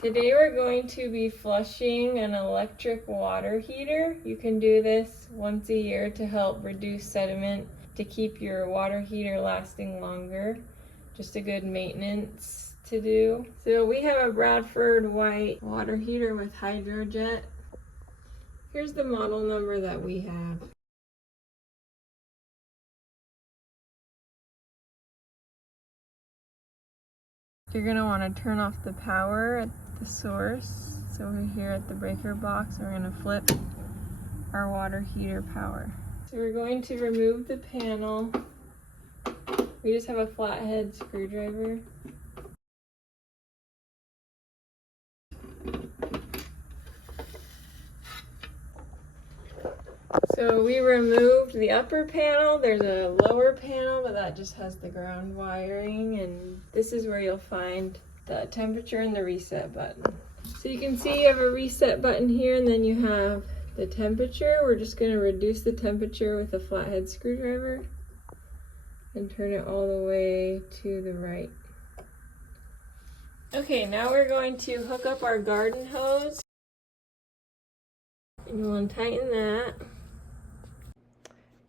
Today we're going to be flushing an electric water heater. You can do this once a year to help reduce sediment, to keep your water heater lasting longer. Just a good maintenance to do. So we have a Bradford white water heater with hydrojet. Here's the model number that we have. You're going to want to turn off the power at the source. So we're here at the breaker box. We're going to flip our water heater power. So we're going to remove the panel. We just have a flathead screwdriver. So we removed the upper panel. There's a lower panel, but that just has the ground wiring, and this is where you'll find the temperature and the reset button. So you can see you have a reset button here, and then you have the temperature. We're just going to reduce the temperature with a flathead screwdriver and turn it all the way to the right. Okay, now we're going to hook up our garden hose. And you want to tighten that.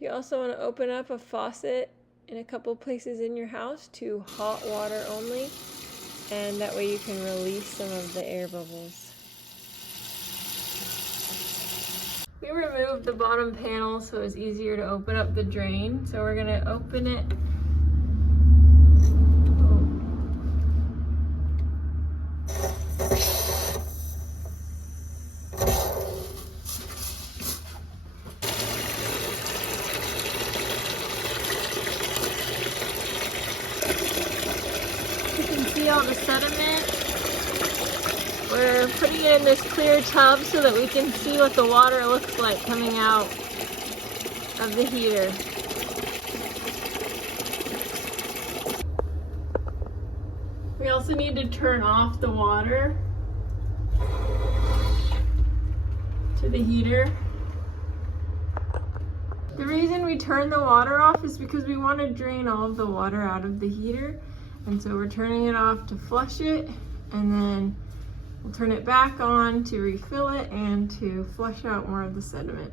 You also want to open up a faucet in a couple places in your house to hot water only, and that way you can release some of the air bubbles. We removed the bottom panel so it's easier to open up the drain, so we're going to open it. All the sediment. We're putting it in this clear tub so that we can see what the water looks like coming out of the heater. We also need to turn off the water to the heater. The reason we turn the water off is because we want to drain all of the water out of the heater. And so we're turning it off to flush it, and then we'll turn it back on to refill it and to flush out more of the sediment.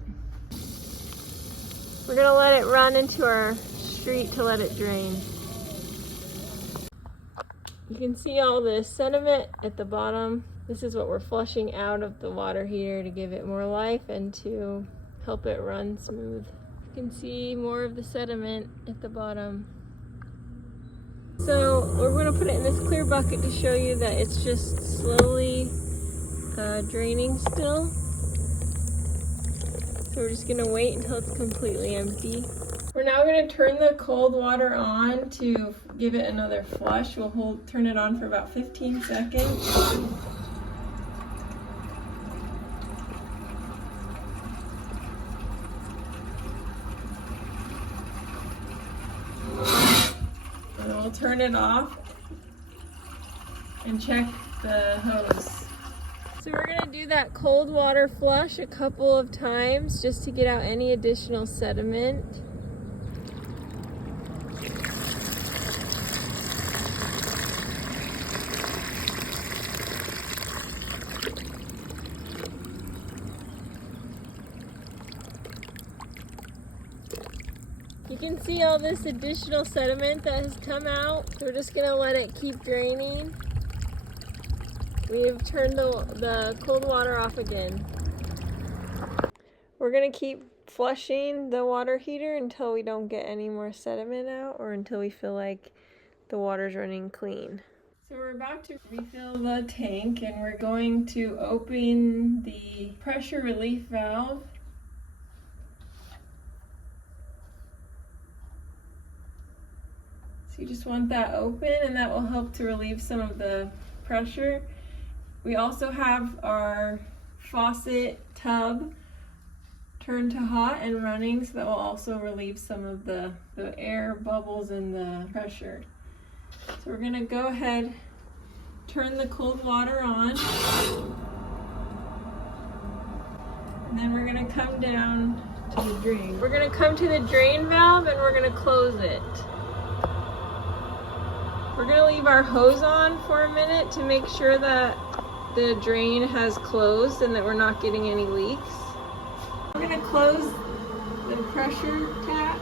We're gonna let it run into our street to let it drain. You can see all the sediment at the bottom. This is what we're flushing out of the water heater to give it more life and to help it run smooth. You can see more of the sediment at the bottom. So we're going to put it in this clear bucket to show you that it's just slowly draining still. So we're just going to wait until it's completely empty. We're now going to turn the cold water on to give it another flush. We'll turn it on for about 15 seconds. We'll turn it off and check the hose. So we're going to do that cold water flush a couple of times just to get out any additional sediment. You can see all this additional sediment that has come out. So we're just going to let it keep draining. We've turned the cold water off again. We're going to keep flushing the water heater until we don't get any more sediment out, or until we feel like the water's running clean. So we're about to refill the tank, and we're going to open the pressure relief valve. So you just want that open, and that will help to relieve some of the pressure. We also have our faucet tub turned to hot and running, so that will also relieve some of the air bubbles and the pressure. So we're going to go ahead, turn the cold water on, and then we're going to come down to the drain. We're going to come to the drain valve, and we're going to close it. We're going to leave our hose on for a minute to make sure that the drain has closed and that we're not getting any leaks. We're gonna close the pressure tap.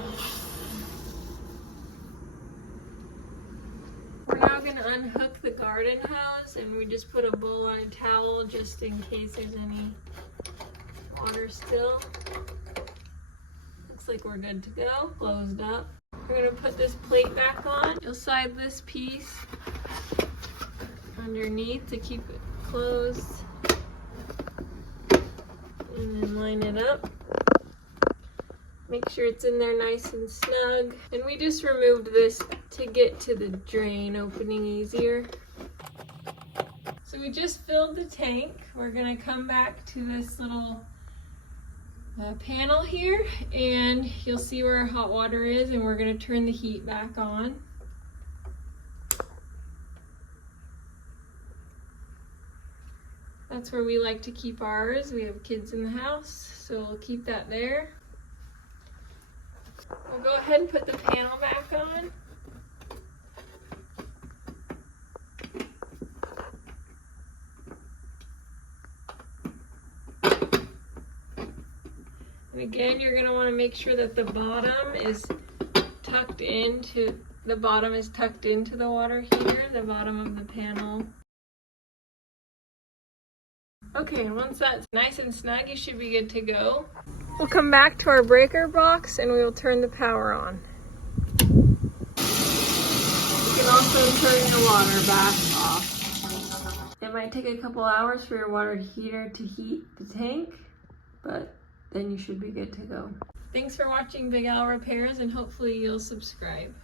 We're now gonna unhook the garden hose, and we just put a bowl on a towel just in case there's any water still. Looks like we're good to go, closed up. We're gonna put this plate back on. You'll slide this piece underneath to keep it closed. And then line it up. Make sure it's in there nice and snug. And we just removed this to get to the drain opening easier. So we just filled the tank. We're gonna come back to this little panel here, and you'll see where our hot water is, and we're gonna turn the heat back on. That's where we like to keep ours. We have kids in the house, so we'll keep that there. We'll go ahead and put the panel back on. And again, you're going to want to make sure that the bottom is tucked into the water heater, the bottom of the panel. Okay, and once that's nice and snug, you should be good to go. We'll come back to our breaker box and we will turn the power on. You can also turn your water back off. It might take a couple hours for your water heater to heat the tank, but then you should be good to go. Thanks for watching Big Al Repairs, and hopefully you'll subscribe.